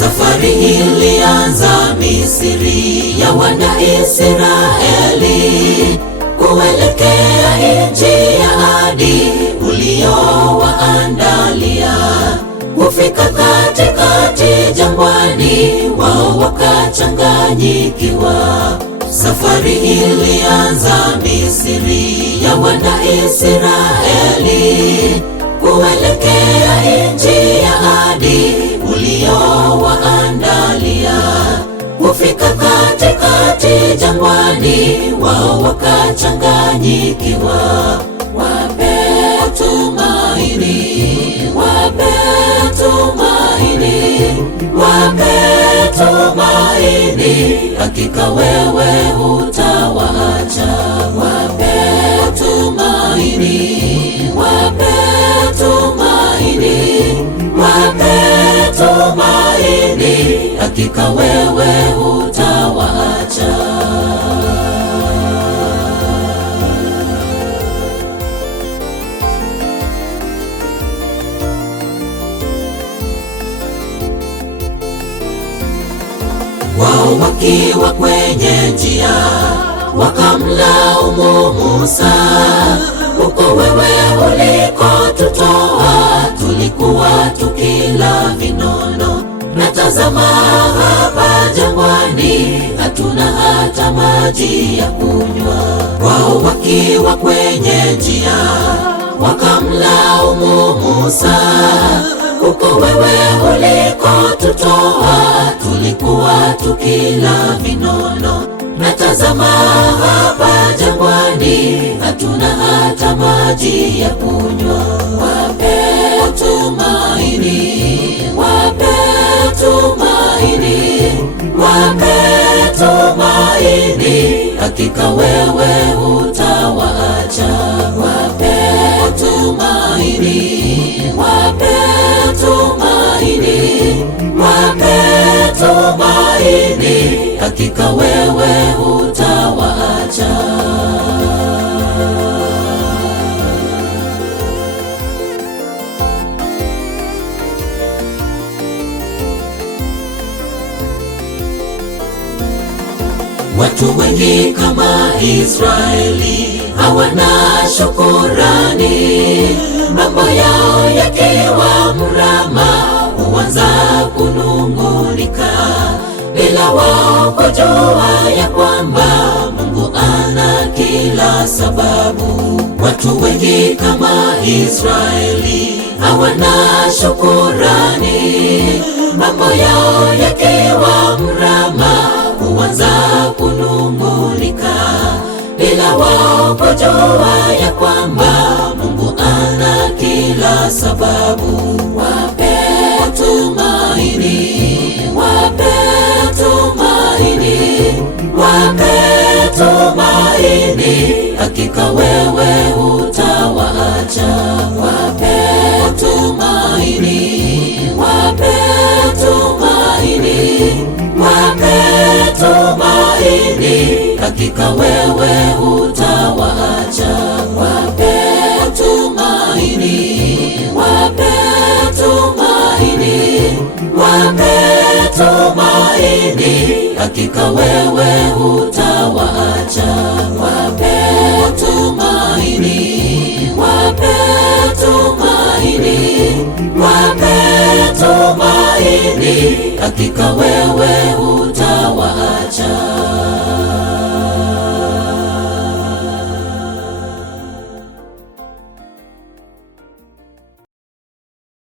Safari ilianza Misri ya wana Israeli kuelekea nchi ya ahadi uliowaandalia. Kufika katikati jangwani, wao wakachanganyikiwa. Safari ilianza Misri ya wana Israeli kuelekea nchi ya ahadi uliowaandalia. Kufika katikati jangwani, wao wakachanganyikiwa. Wape tumaini, wape tumaini, wape tumaini, hakika wewe hutawaacha. Wape tumaini, wape tumaini, wape tumaini, hakika wewe hutawaacha. Wao wakiwa kwenye njia wakamlaumu Musa, uko wewe ulikotutoa, tulikuwa tukila vinono, na tazama hapa jangwani hatuna hata maji ya kunywa. Wao wakiwa kwenye njia wakamlaumu Musa, uko wewe ulikotutoa, tulikuwa tukila vinono, na tazama hapa jangwani hatuna hata maji ya kunywa. Wape tumaini, wape tumaini, wape tumaini, hakika wewe hutawaacha. Wape tumaini, wape tumaini, wape tumaini, hakika wewe hutawaacha. Watu wengi kama Israeli hawana shukurani, mambo yao yakiwa mrama huanza kunungunika, bila wao kujua ya kwamba Mungu ana kila sababu. Watu wengi kama Israeli hawana shukurani, mambo yao yakiwa mrama huanza kunungunika, bila wao kujua ya kwamba Mungu ana kila sababu. Wape tumaini, wape tumaini, wape tumaini, hakika wewe hutawaacha. Wape tumaini, wape tumaini, wape tumaini, hakika wewe hutawaacha. Wape tumaini, wape tumaini, wape tumaini, hakika wewe hutawaacha. Wape tumaini, wape tumaini, wape tumaini, hakika wewe